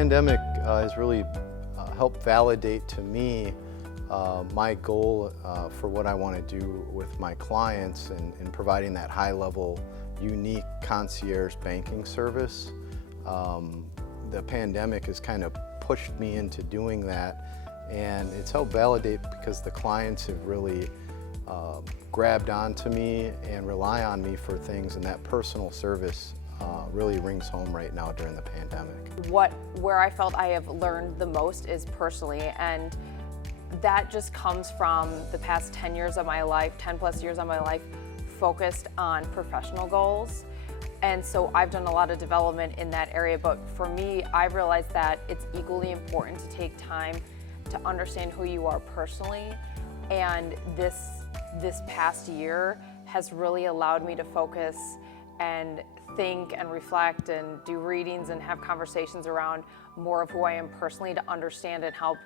pandemic has really helped validate to me my goal for what I want to do with my clients in providing that high-level, unique concierge banking service. The pandemic has kind of pushed me into doing that, and it's helped validate because the clients have really grabbed onto me and rely on me for things, and that personal service really rings home right now during the pandemic. Where I felt I have learned the most is personally, and that just comes from the past 10 years of my life, 10 plus years of my life, focused on professional goals. And so I've done a lot of development in that area, but for me, I've realized that it's equally important to take time to understand who you are personally. And this past year has really allowed me to focus and think and reflect and do readings and have conversations around more of who I am personally, to understand and help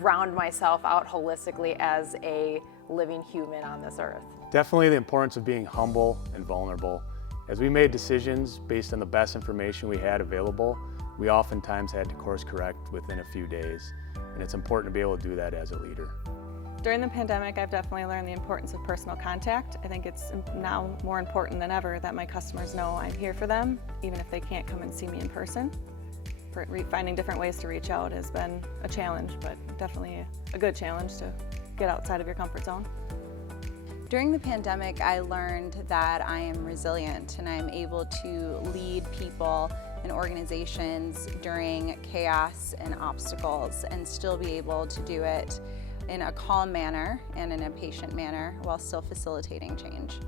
round myself out holistically as a living human on this earth. Definitely the importance of being humble and vulnerable. As we made decisions based on the best information we had available, we oftentimes had to course correct within a few days. And it's important to be able to do that as a leader. During the pandemic, I've definitely learned the importance of personal contact. I think it's now more important than ever that my customers know I'm here for them, even if they can't come and see me in person. Finding different ways to reach out has been a challenge, but definitely a good challenge to get outside of your comfort zone. During the pandemic, I learned that I am resilient and I'm able to lead people and organizations during chaos and obstacles and still be able to do it in a calm manner and in a patient manner while still facilitating change.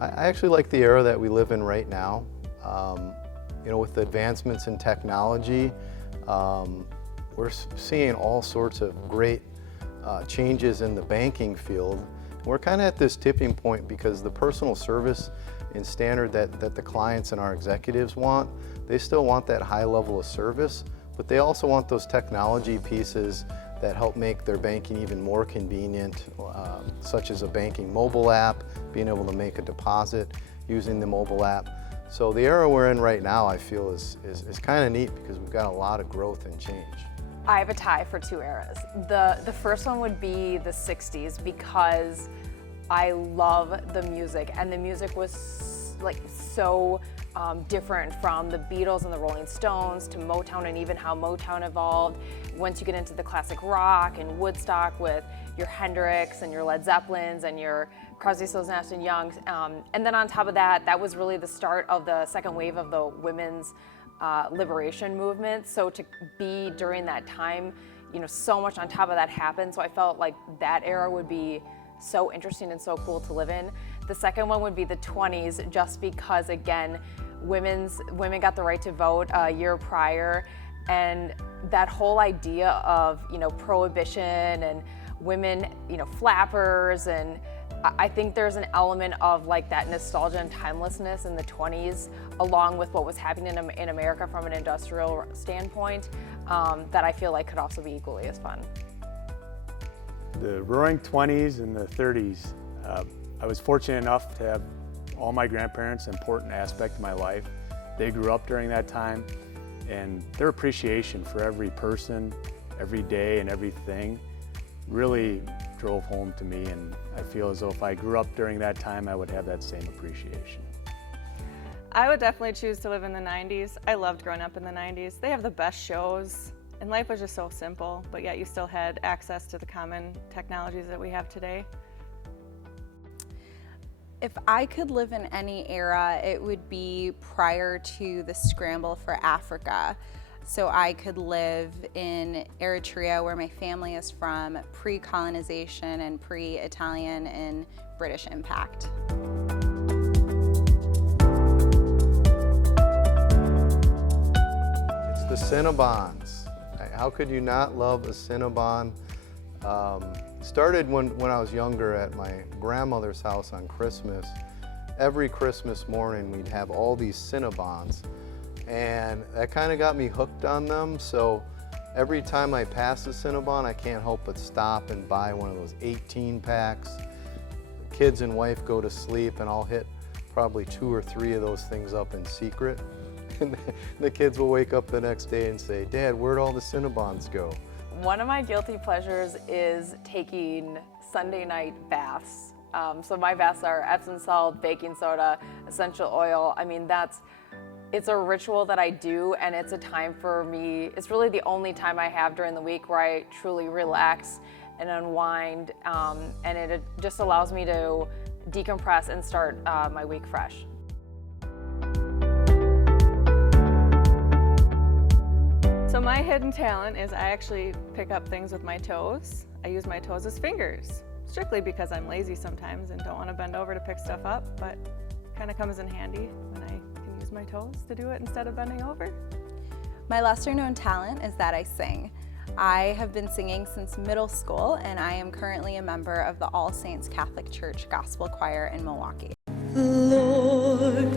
I actually like the era that we live in right now. With the advancements in technology, we're seeing all sorts of great changes in the banking field. We're kind of at this tipping point because the personal service and standard that the clients and our executives want, they still want that high level of service, but they also want those technology pieces that help make their banking even more convenient, such as a banking mobile app, being able to make a deposit using the mobile app. So the era we're in right now, I feel, is kind of neat because we've got a lot of growth and change. I have a tie for two eras. The first one would be the 60s, because I love the music, and the music was like so different from the Beatles and the Rolling Stones to Motown, and even how Motown evolved. Once you get into the classic rock and Woodstock with your Hendrix and your Led Zeppelins and your Crosby, Stills, Nash and Young, and then on top of that, that was really the start of the second wave of the women's liberation movement. So to be during that time, so much on top of that happened. So I felt like that era would be so interesting and so cool to live in. The second one would be the 20s, just because, again, women got the right to vote a year prior, and that whole idea of prohibition and women flappers, and I think there's an element of like that nostalgia and timelessness in the 20s, along with what was happening in America from an industrial standpoint, that I feel like could also be equally as fun. The roaring 20s and the 30s, I was fortunate enough to have all my grandparents an important aspect of my life. They grew up during that time, and their appreciation for every person, every day, and everything really drove home to me, and I feel as though if I grew up during that time, I would have that same appreciation. I would definitely choose to live in the 90s. I loved growing up in the 90s. They have the best shows, and life was just so simple, but yet you still had access to the common technologies that we have today. If I could live in any era, it would be prior to the scramble for Africa. So I could live in Eritrea, where my family is from, pre-colonization and pre-Italian and British impact. It's the Cinnabons. How could you not love a Cinnabon? Started when I was younger at my grandmother's house on Christmas. Every Christmas morning we'd have all these Cinnabons, and that kind of got me hooked on them. So every time I pass a Cinnabon, I can't help but stop and buy one of those 18 packs. The kids and wife go to sleep, and I'll hit probably 2 or 3 of those things up in secret. And the kids will wake up the next day and say, Dad, where'd all the Cinnabons go? One of my guilty pleasures is taking Sunday night baths. So my baths are Epsom salt, baking soda, essential oil. I mean, it's a ritual that I do, and it's a time for me. It's really the only time I have during the week where I truly relax and unwind, and it just allows me to decompress and start my week fresh. So my hidden talent is I actually pick up things with my toes. I use my toes as fingers, strictly because I'm lazy sometimes and don't want to bend over to pick stuff up, but it kind of comes in handy when I can use my toes to do it instead of bending over. My lesser known talent is that I sing. I have been singing since middle school, and I am currently a member of the All Saints Catholic Church Gospel Choir in Milwaukee. Lord,